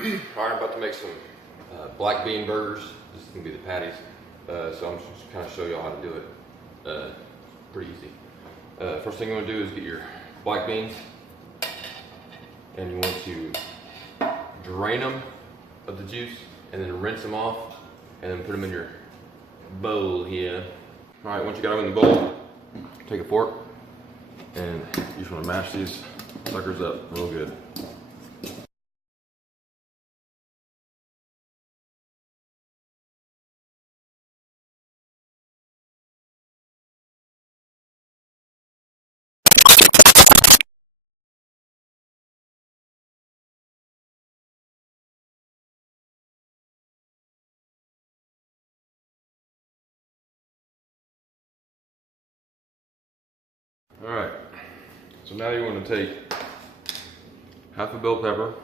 Alright, I'm about to make some black bean burgers. This is going to be the patties. So I'm just kind of show y'all how to do it. Pretty easy. First thing you want to do is get your black beans. And you want to drain them of the juice. And then rinse them off. And then put them in your bowl here. Alright, once you got them in the bowl, take a fork. And you just want to mash these suckers up real good. Alright, so now you want to take half a bell pepper,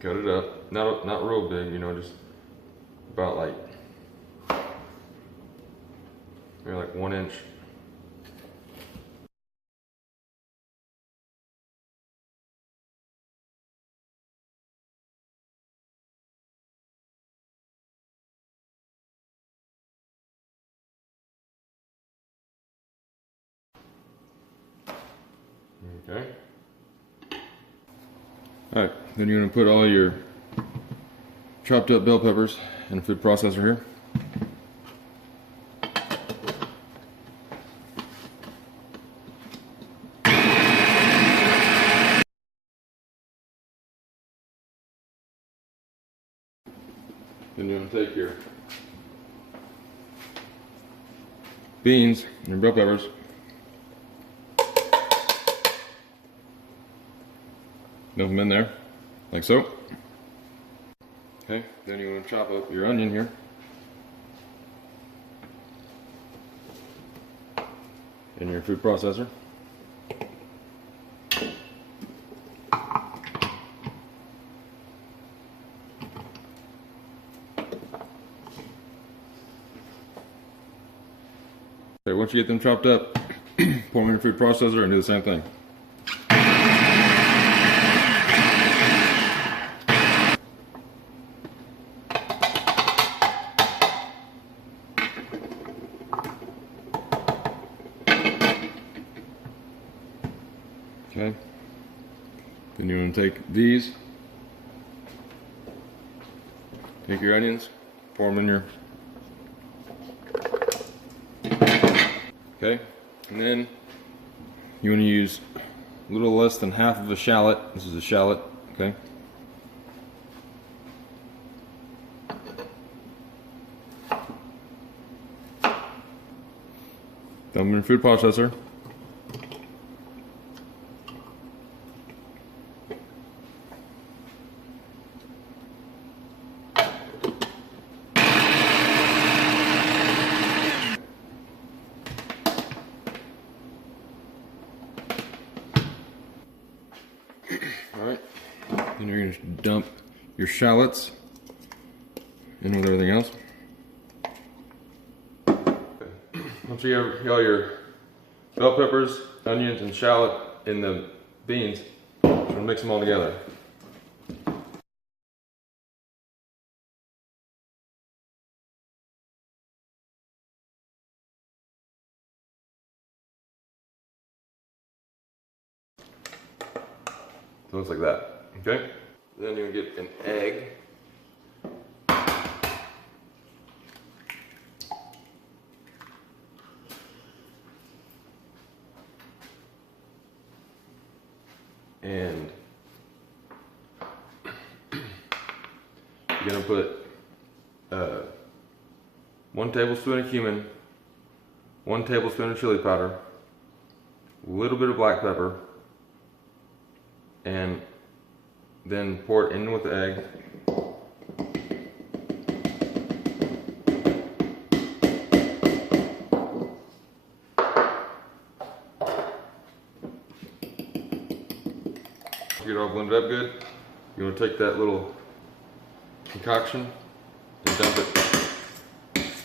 cut it up, not real big, you know, just about like, maybe like 1 inch. Okay. Alright, then you're going to put all your chopped up bell peppers in a food processor here. Then you're going to take your beans and your bell peppers. Dump them in there, like so. Okay, then you want to chop up your onion here. In your food processor. Okay, once you get them chopped up, pour them in your food processor and do the same thing. Okay, then you want to take these, take your onions, pour them in your, okay, and then you want to use a little less than half of a shallot. This is a shallot, okay. Dump them in your food processor. Alright, then you're going to dump your shallots in with everything else. Once you have all your bell peppers, onions, and shallot in the beans, you're going to mix them all together. So it looks like that, okay? Then you get an egg. And you're gonna put 1 tablespoon of cumin, 1 tablespoon of chili powder, a little bit of black pepper, and then pour it in with the egg. Get it all blended up good. You want to take that little concoction and dump it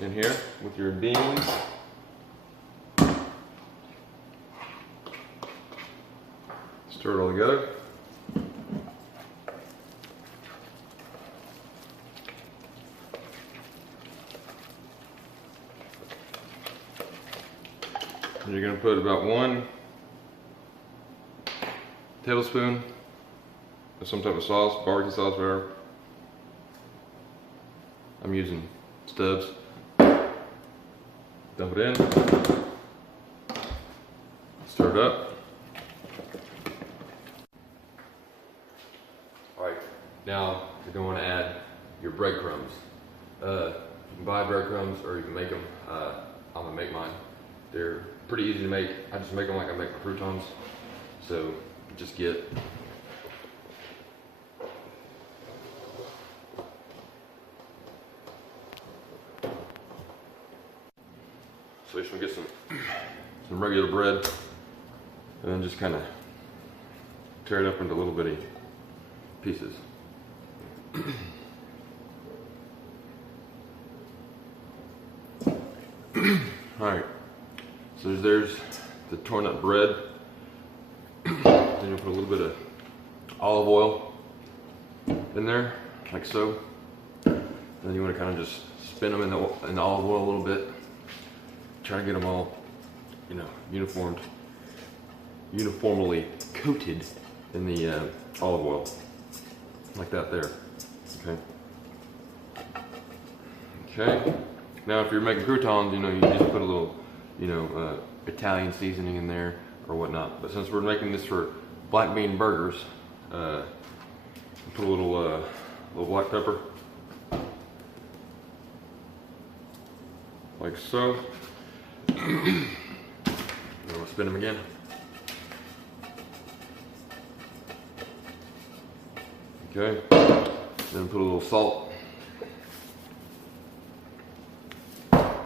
in here with your beans. Stir it all together. And you're gonna put about 1 tablespoon of some type of sauce, barbecue sauce, whatever. I'm using Stubbs. Dump it in. Stir it up. Alright, now you're going to add your breadcrumbs. You can buy breadcrumbs or you can make them. I'm going to make mine. They're pretty easy to make. I just make them like I make my croutons. So just get So you should get some regular bread and then just kind of tear it up into little bitty pieces. Alright, so there's the torn up bread. Then you'll put a little bit of olive oil in there, like so. And then you want to kind of just spin them in the olive oil a little bit. Try to get them all, you know, uniformly coated in the olive oil, like that there. Okay. Now, if you're making croutons, you know, you just put a little, you know, Italian seasoning in there or whatnot. But since we're making this for black bean burgers, put a little black pepper, like so. Then we'll spin them again. Okay. Then put a little salt. Like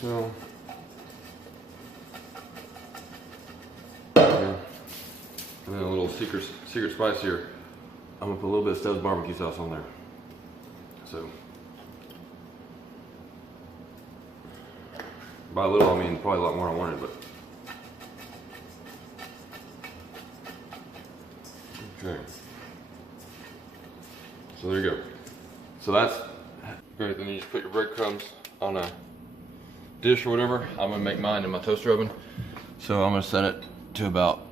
so. And then a little secret spice here. I'm gonna put a little bit of Stubbs barbecue sauce on there. So. By a little, I mean probably a lot more I wanted, but. Okay. So there you go. So that's great. Then you just put your breadcrumbs on a dish or whatever. I'm gonna make mine in my toaster oven. So I'm gonna set it to about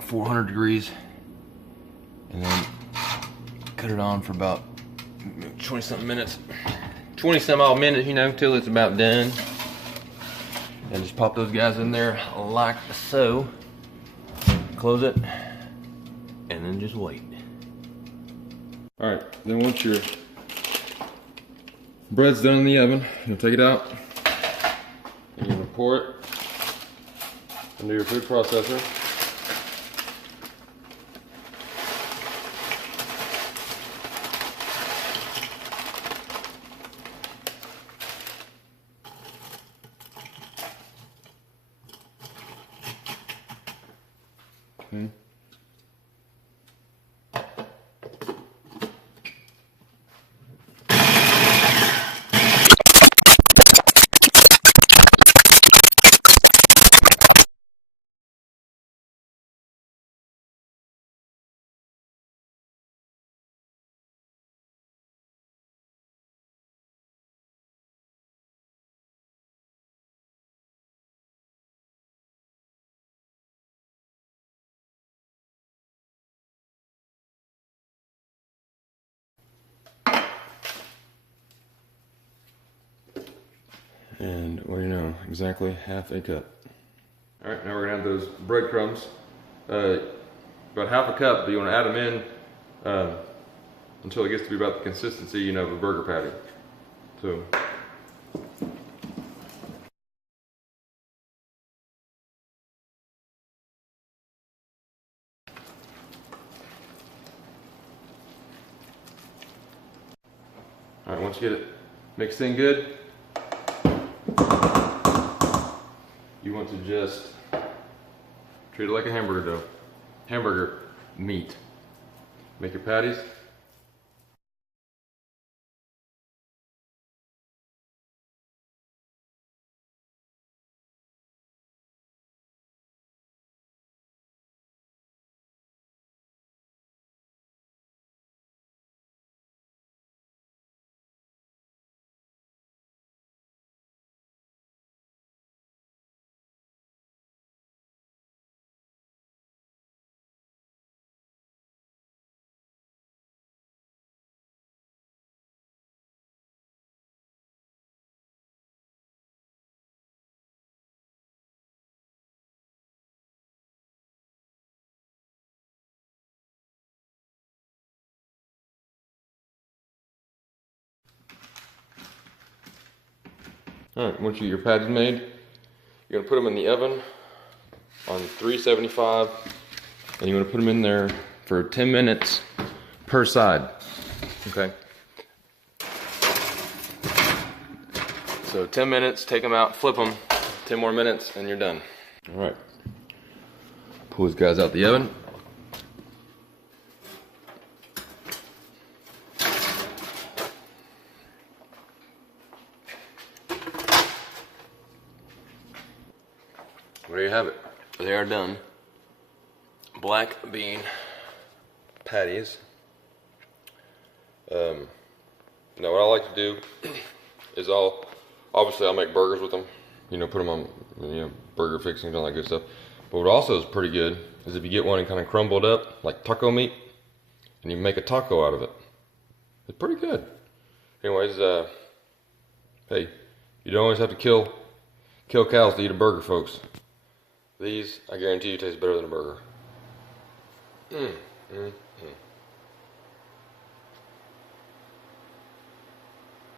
400 degrees, and then cut it on for about 20 something minutes. 20 some odd minutes, you know, till it's about done. And just pop those guys in there like so. Close it, and then just wait. All right, then once your bread's done in the oven, you'll take it out, and you're gonna pour it into your food processor. Okay. And what do you know, exactly half a cup. All right, now we're gonna add those breadcrumbs. About half a cup, but you wanna add them in until it gets to be about the consistency, you know, of a burger patty. So. All right, once you get it mixed in good, you want to just treat it like a hamburger dough. Hamburger meat. Make your patties. Alright, once you get your patties made, you're gonna put them in the oven on 375, and you're gonna put them in there for 10 minutes per side. Okay? So 10 minutes, take them out, flip them, 10 more minutes, and you're done. Alright. Pull these guys out the oven. There you have it. They are done. Black bean patties. Now what I like to do is obviously I'll make burgers with them. You know, put them on, burger fixings and all that good stuff. But what also is pretty good is if you get one and kind of crumbled up like taco meat, and you make a taco out of it. It's pretty good. Anyways, hey, you don't always have to kill cows to eat a burger, folks. These, I guarantee you, taste better than a burger.